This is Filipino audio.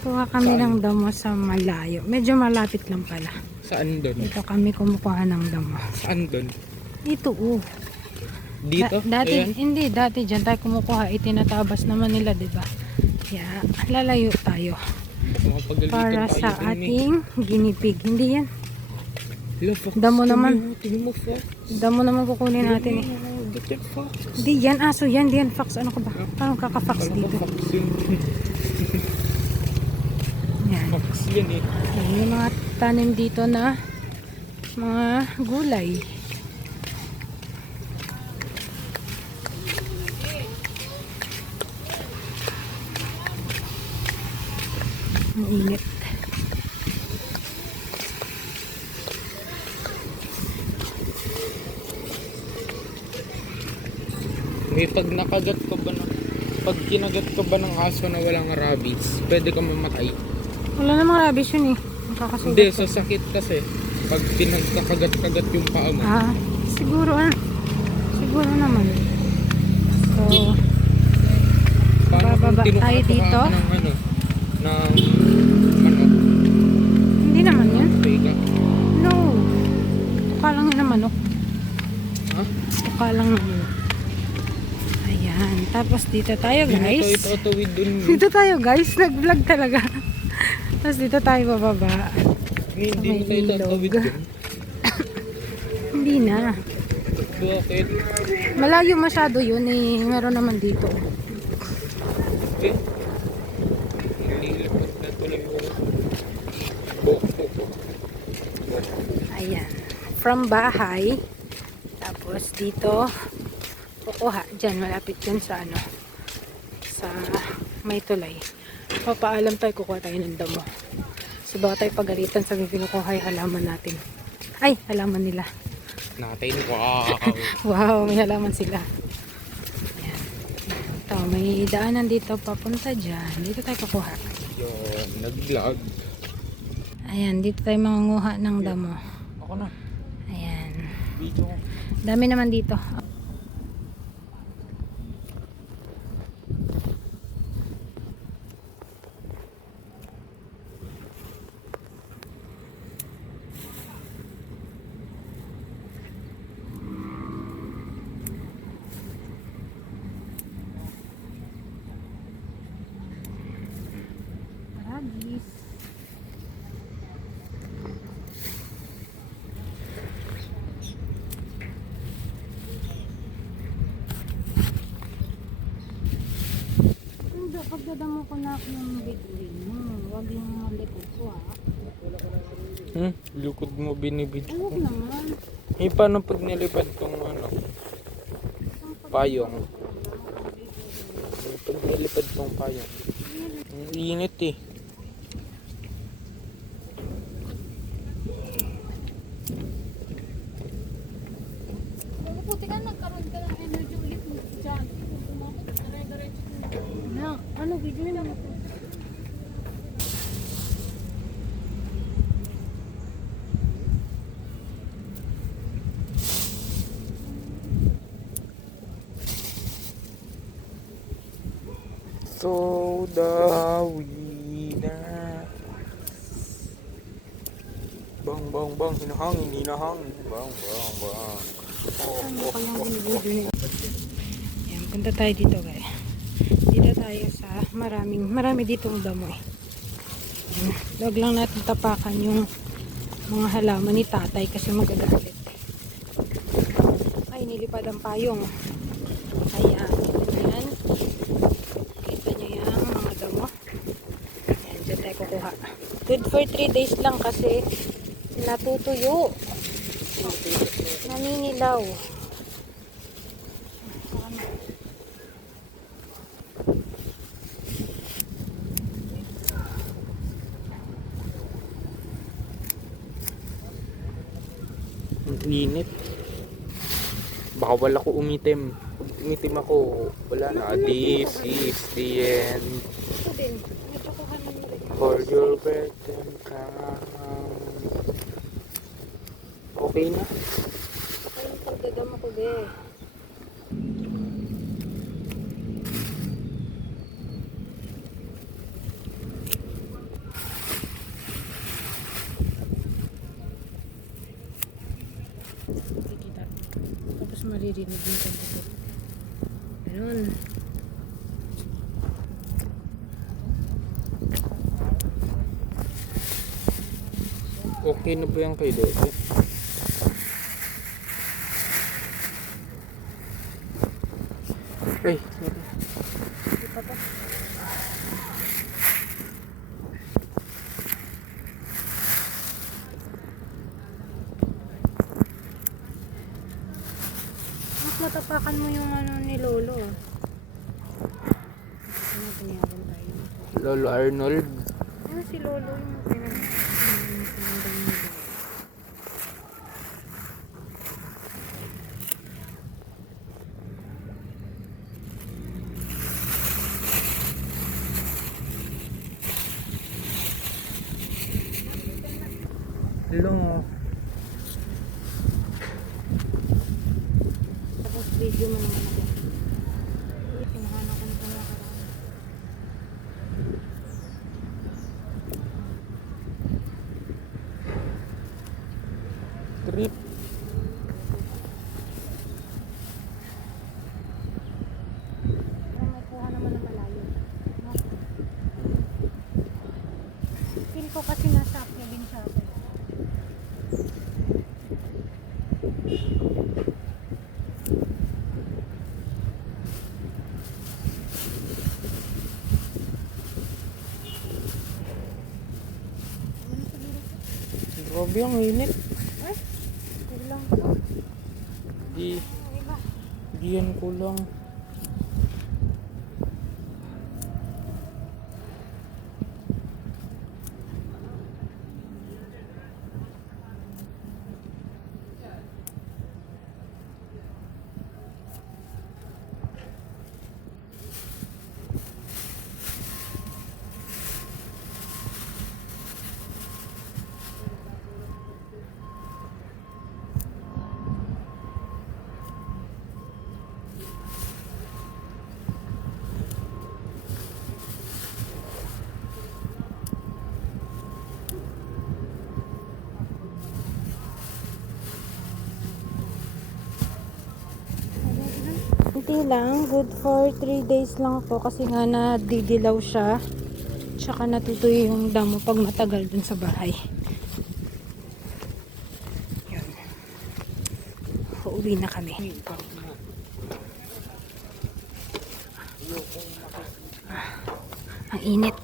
Kuha kami ng damo sa malayo. Medyo malapit lang pala. Saan doon? Dito kami kumukuha ng damo. Saan doon? Dito Dito? Dati, Ayan. hindi. Dati dyan tayo kumukuha. Itinatabas naman nila, diba? Kaya lalayo tayo. Makapagalitan Para tayo sa dun, eh. ating ginipig. Hindi yan. Hello, Fox. Damo naman. Tingin mo, Fox. Damo naman kukunin natin eh. Get that, Fox. Hindi yan. Aso yan. Di yan. Fox. Ano ka ba? Parang kaka-fox Parang dito. Fox yun. Yan. Fox yan eh. Yan yung mga tanim dito na mga gulay. Ang init. May pag kinagat ka ba ng aso na walang rabies, pwede ka mamatay. Wala namang rabies yun eh. Nakakasugat Hindi, ko. sa sakit kasi. Pag pinagkakagat-kagat yung paa mo. Siguro siguro naman. So, Paano kung bababa tinuka tayo ka dito? ng ano, Hindi naman yun. Vega? No. Tuka lang yun ang manok. Ha? Tuka lang ng manok. Ayan. Tapos dito tayo guys. Ito tawid dun. Dito tayo guys. Nag-vlog talaga. Tapos dito tayo bababa. Hindi may mo tayo ilog. tatawid dun. Hindi na. Bakit? Malayo masyado yun eh. Meron naman dito. Eh? Nililipat na tuloy mo. Ayan. From bahay. Tapos dito. Kukuha. Diyan. Malapit dyan sa ano. Sa may tulay. Papaalam tayo. Kukuha tayo ng damo. So baka tayo pagalitan sa pinukuha yung halaman natin. Ay! Halaman nila. Natin. Wow. Wow! May halaman sila. Ayan. Ito. May daanan dito. Papunta dyan. Dito tayo kukuha. Yun. Nag-vlog. Ayan. Dito tayo mangunguha ng damo. Ako na. Ayan. Video. Dami naman dito. Paragis. Pagdadamo ko na ako ng bituin mo. Huwag yung malikot ko Lukod mo binibidyo. Huwag naman. Eh, paano pag nilipad tong ano? Payong. Pag nilipad tong payong. Ang init eh. Puti ka, nagkaroon ka ng energy ulit mo dyan. Ano video yun? So dawi na. Bang bang bang, hinahangin. Bang bang bang. Ano ko yung video niya? Ayan, punta tayo dito guys. Dito tayo sa marami ditong damo eh. Ayan, huwag lang natin tapakan yung mga halaman ni tatay kasi magagalit. Ay, nilipad ang payong. Ayan, ayan. Kita nyo yung mga damo. Ayan, dyan tayo kukuha. Good for 3 days lang kasi natutuyo. Naninilaw. Ang init. Bawal ako umitim. Pag umitim ako, wala na. This is the end. Ito din. Medyo kuhanan mo rin. For your birth and crown. Okay na. Ayun, pagdadama ko be. maririnig yung pagbutot. Ganun. Okay na ba yan kay Dede? Ay, sorry. Di pa to. Mas matapakan mo yung ano ni Lolo. Ano pinayagan tayo? Lolo Arnold. Ano si Lolo yung pinagandang nila? Hello. Tapos video mo naman ako. Pinahanap ko na ito nakaraan. Trip. Pero may kuha naman na malayo. No? Feel ko kasi nasa Akyabin siya ako. Grabe ang init. Ay, kulang ko. Di, Iba. di yan kulang. Hindi lang, good for 3 days lang po kasi nga nadidilaw siya. Tsaka natutuyo yung damo pag matagal dun sa bahay. Yun. Uuwi na kami. Ang init.